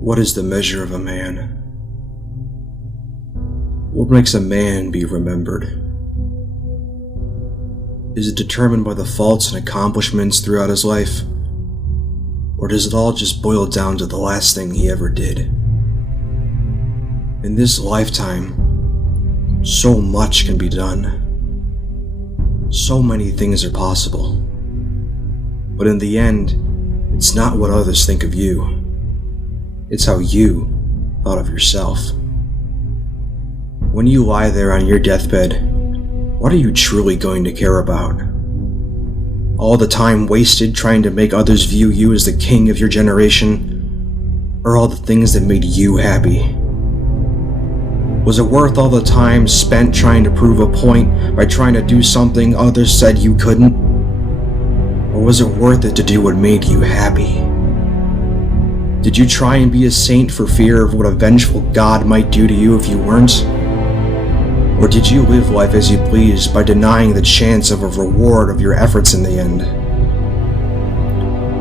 What is the measure of a man? What makes a man be remembered? Is it determined by the faults and accomplishments throughout his life? Or does it all just boil down to the last thing he ever did? In this lifetime, so much can be done. So many things are possible. But in the end, it's not what others think of you. It's how you thought of yourself. When you lie there on your deathbed, what are you truly going to care about? All the time wasted trying to make others view you as the king of your generation? Or all the things that made you happy? Was it worth all the time spent trying to prove a point by trying to do something others said you couldn't? Or was it worth it to do what made you happy? Did you try and be a saint for fear of what a vengeful God might do to you if you weren't? Or did you live life as you pleased by denying the chance of a reward of your efforts in the end?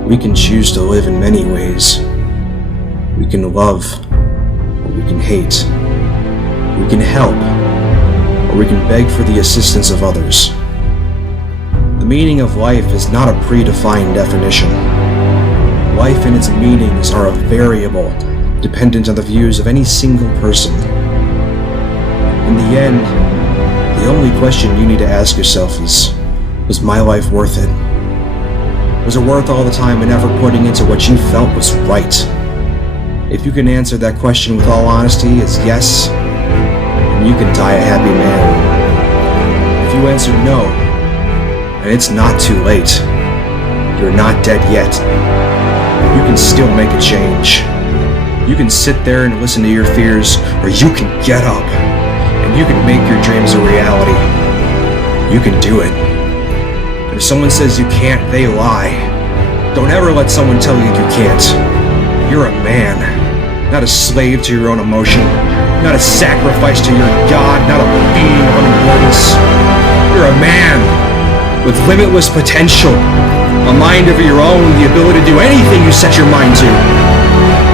We can choose to live in many ways. We can love, or we can hate. We can help, or we can beg for the assistance of others. The meaning of life is not a predefined definition. Life and its meanings are a variable, dependent on the views of any single person. In the end, the only question you need to ask yourself is, was my life worth it? Was it worth all the time and effort putting into what you felt was right? If you can answer that question with all honesty as yes, then you can die a happy man. If you answer no, and it's not too late, you're not dead yet. You can still make a change. You can sit there and listen to your fears, or you can get up, and you can make your dreams a reality. You can do it. And if someone says you can't, they lie. Don't ever let someone tell you you can't. You're a man, not a slave to your own emotion, not a sacrifice to your God, not a being of unimportance. You're a man with limitless potential, a mind of your own, the ability to do anything you set your mind to.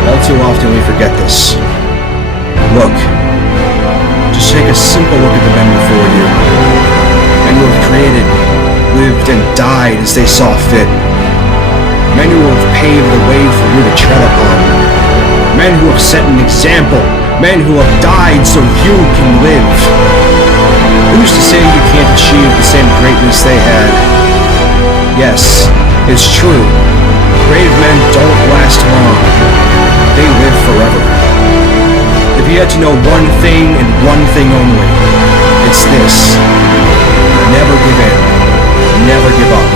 All too often we forget this. Look, just take a simple look at the men before you. Men who have created, lived, and died as they saw fit. Men who have paved the way for you to tread upon. Men who have set an example. Men who have died so you can live. Who's to say you can't achieve the same greatness they had? Yes, it's true. Brave men don't last long. They live forever. If you had to know one thing and one thing only, it's this. Never give in. Never give up.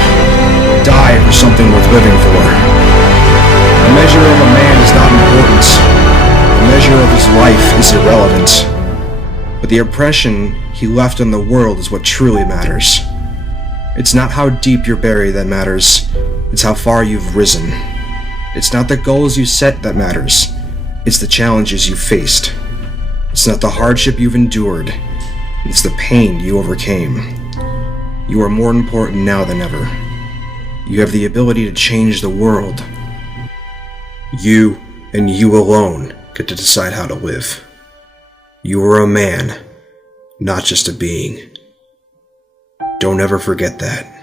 Die for something worth living for. The measure of a man is not important. The measure of his life is irrelevant. But the impression he left on the world is what truly matters. It's not how deep you're buried that matters, it's how far you've risen. It's not the goals you set that matters, it's the challenges you faced. It's not the hardship you've endured, it's the pain you overcame. You are more important now than ever. You have the ability to change the world. You, and you alone, get to decide how to live. You are a man, not just a being. Don't ever forget that.